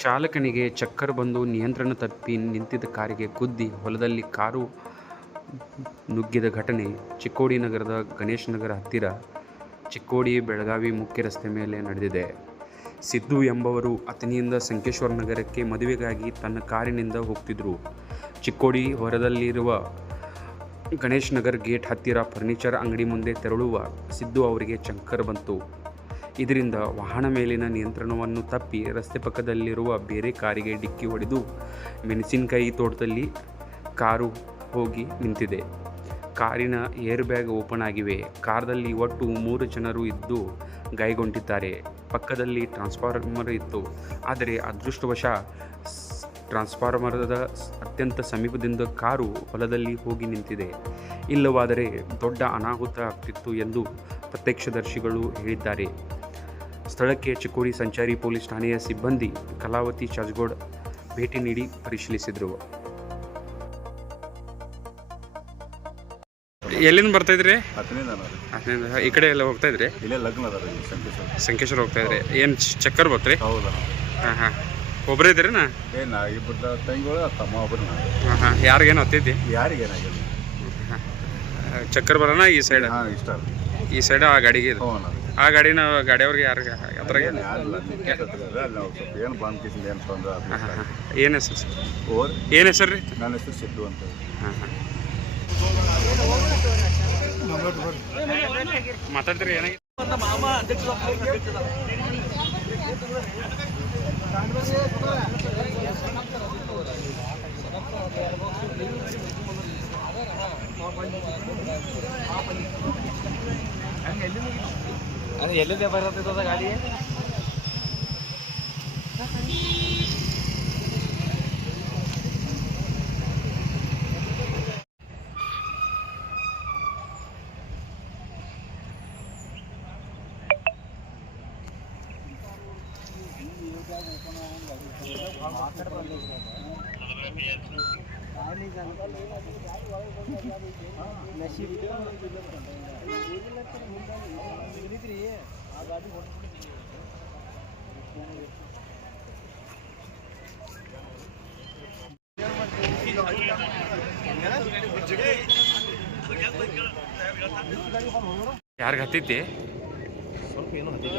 ಚಾಲಕನಿಗೆ ಚಕ್ಕರ್ ಬಂದು ನಿಯಂತ್ರಣ ತಪ್ಪಿ ನಿಂತಿದ್ದ ಕಾರಿಗೆ ಗುದ್ದಿ ಹೊಲದಲ್ಲಿ ಕಾರು ನುಗ್ಗಿದ ಘಟನೆ. ಚಿಕ್ಕೋಡಿ ನಗರದ ಗಣೇಶ್ ನಗರ ಹತ್ತಿರ ಚಿಕ್ಕೋಡಿ ಬೆಳಗಾವಿ ಮುಖ್ಯ ರಸ್ತೆ ಮೇಲೆ ನಡೆದಿದೆ. ಸಿದ್ದು ಎಂಬವರು ಅತನಿಯಿಂದ ಸಂಕೇಶ್ವರ ನಗರಕ್ಕೆ ಮದುವೆಗಾಗಿ ತನ್ನ ಕಾರಿನಿಂದ ಹೋಗ್ತಿದ್ರು. ಚಿಕ್ಕೋಡಿ ಹೊರದಲ್ಲಿರುವ ಗಣೇಶ್ ನಗರ್ ಗೇಟ್ ಹತ್ತಿರ ಫರ್ನಿಚರ್ ಅಂಗಡಿ ಮುಂದೆ ತೆರಳುವ ಸಿದ್ದು ಅವರಿಗೆ ಚಕ್ಕರ್ ಬಂತು. ಇದರಿಂದ ವಾಹನ ಮೇಲಿನ ನಿಯಂತ್ರಣವನ್ನು ತಪ್ಪಿ ರಸ್ತೆ ಪಕ್ಕದಲ್ಲಿರುವ ಬೇರೆ ಕಾರಿಗೆ ಡಿಕ್ಕಿ ಹೊಡೆದು ಮೆಣಸಿನಕಾಯಿ ತೋಟದಲ್ಲಿ ಕಾರು ಹೋಗಿ ನಿಂತಿದೆ. ಕಾರಿನ ಏರ್ ಬ್ಯಾಗ್ ಓಪನ್ ಆಗಿವೆ. ಕಾರ್ದಲ್ಲಿ ಒಟ್ಟು ಮೂರು ಜನರು ಇದ್ದು ಗಾಯಗೊಂಡಿದ್ದಾರೆ. ಪಕ್ಕದಲ್ಲಿ ಟ್ರಾನ್ಸ್ಫಾರ್ಮರ್ ಇತ್ತು. ಆದರೆ ಅದೃಷ್ಟವಶ ಟ್ರಾನ್ಸ್ಫಾರ್ಮರದ ಅತ್ಯಂತ ಸಮೀಪದಿಂದ ಕಾರು ಹೊಲದಲ್ಲಿ ಹೋಗಿ ನಿಂತಿದೆ. ಇಲ್ಲವಾದರೆ ದೊಡ್ಡ ಅನಾಹುತ ಆಗ್ತಿತ್ತು ಎಂದು ಪ್ರತ್ಯಕ್ಷದರ್ಶಿಗಳು ಹೇಳಿದ್ದಾರೆ. ಸ್ಥಳಕ್ಕೆ ಚಿಕ್ಕೋಡಿ ಸಂಚಾರಿ ಪೊಲೀಸ್ ಠಾಣೆಯ ಸಿಬ್ಬಂದಿ ಕಲಾವತಿ ಚಾಜ್ಗೋಡ್ ಭೇಟಿ ನೀಡಿ ಪರಿಶೀಲಿಸಿದರು. ಎಲ್ಲಿಂದ ಬರ್ತಾ ಇದ್ರಿ? ಈ ಕಡೆ ಎಲ್ಲ ಹೋಗ್ತಾ ಇದ್ರಿ? ಇಲ್ಲೇ ಲಗ್ನ ಅದ ರೀ ಸಂಕೇಶ್ವರ ಸಂಕೇಶ್ವರ ಹೋಗ್ತಾ ಇದ್ರಿ. ಏನು ಚಕ್ಕರ್ ಬರ್ತ್ರಿ? ಹೌದಾ. ಹಾಂ ಹಾಂ. ಒಬ್ಬರೇ ಇದ್ದೀರಿನಾ ನಾ? ಹಾಂ ಹಾಂ. ಯಾರಿಗೇನು ಹತ್ತೈತಿ ಚಕ್ಕರ್ ಬರೋಣ ಈ ಸೈಡ್? ಹಾಂ ಇಷ್ಟ. ಈ ಸೈಡ್ ಆ ಗಾಡಿಗೆ ಇದೆ ಆ ಗಾಡಿನ ಗಾಡಿಯವ್ರಿಗೆ ಯಾರಿಗೆ ಅದ್ರಾಗ ಏನು ಯಾರಿಲ್ಲ ಅಲ್ಲಿ ನಾವು ಸ್ವಲ್ಪ ಏನು ಬಂದ್ ಕಿಸಿಂದ ಏನು ತೊಂದರೆ ಹಾಂ ಆಗ್ತದೆ ಹಾಂ. ಏನು ಹೆಸರು ಸರ್? ಓರ್? ಏನು ಹೆಸರು ರೀ? ನನ್ನ ಹೆಸರು ಸಿದ್ದು ಅಂತ ಹಾಂ ಹಾಂ. ಮಾತಾಡ್ತೀರಿ ಏನಾಗಿದೆ? आणि येलो पेपर जाते तो गाडी आहे ಯಾರಿಗೆ ಹತ್ತೈತಿ? ಸ್ವಲ್ಪ ಏನೋ ಹತ್ತಿದೆ